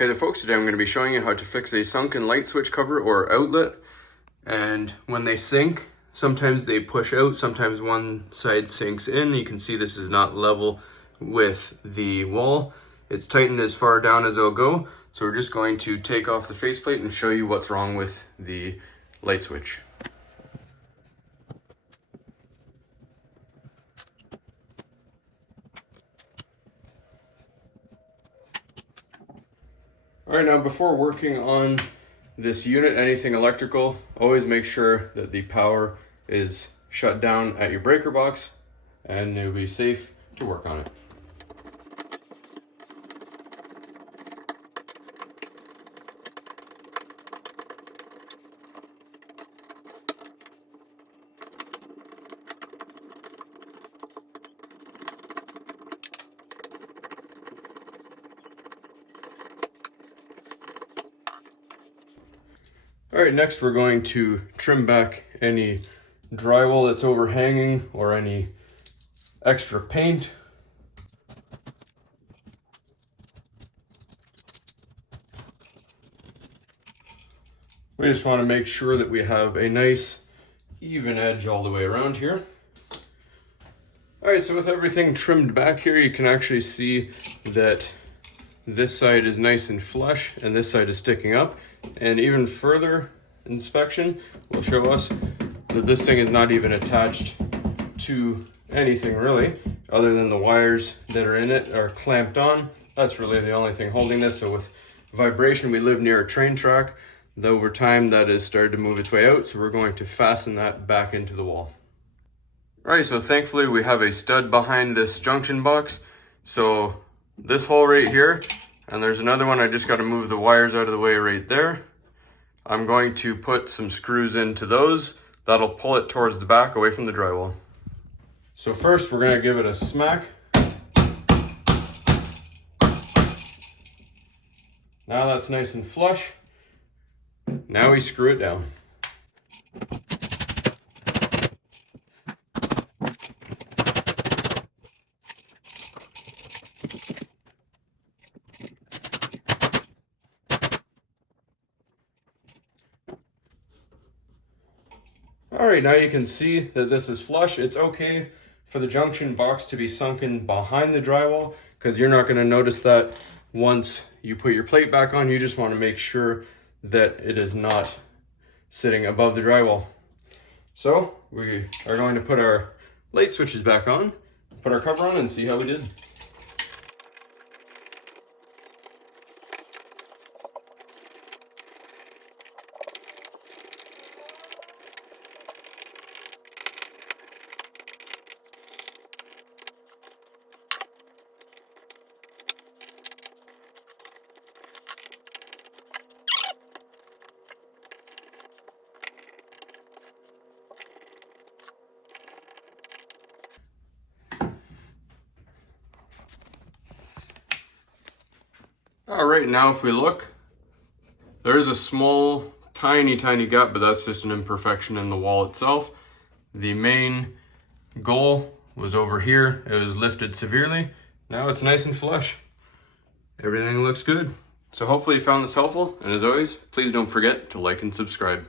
Hey there folks, today I'm going to be showing you how to fix a sunken light switch cover or outlet. And when they sink, sometimes they push out, sometimes one side sinks in. You can see this is not level with the wall. It's tightened as far down as it'll go. So we're just going to take off the faceplate and show you what's wrong with the light switch. All right, now before working on this unit, anything electrical, always make sure that the power is shut down at your breaker box and it'll be safe to work on it. All right, next we're going to trim back any drywall that's overhanging or any extra paint. We just want to make sure that we have a nice even edge all the way around here. All right, so with everything trimmed back here, you can actually see that this side is nice and flush and this side is sticking up. And even further inspection will show us that this thing is not even attached to anything really, other than the wires that are in it are clamped on. That's really the only thing holding this. So with vibration, we live near a train track. Though over time that has started to move its way out, so we're going to fasten that back into the wall. All right, so thankfully we have a stud behind this junction box. So this hole right here, and there's another one, I just got to move the wires out of the way right there. I'm going to put some screws into those. That'll pull it towards the back away from the drywall. So first we're going to give it a smack. Now that's nice and flush. Now we screw it down. All right, now you can see that this is flush. It's okay for the junction box to be sunken behind the drywall because you're not going to notice that once you put your plate back on. You just want to make sure that it is not sitting above the drywall. So we are going to put our light switches back on, put our cover on, and see how we did. All right, now if we look, there's a small, tiny gap, but that's just an imperfection in the wall itself. The main goal was over here. It was lifted severely. Now it's nice and flush. Everything looks good. So hopefully you found this helpful, and as always, please don't forget to like and subscribe.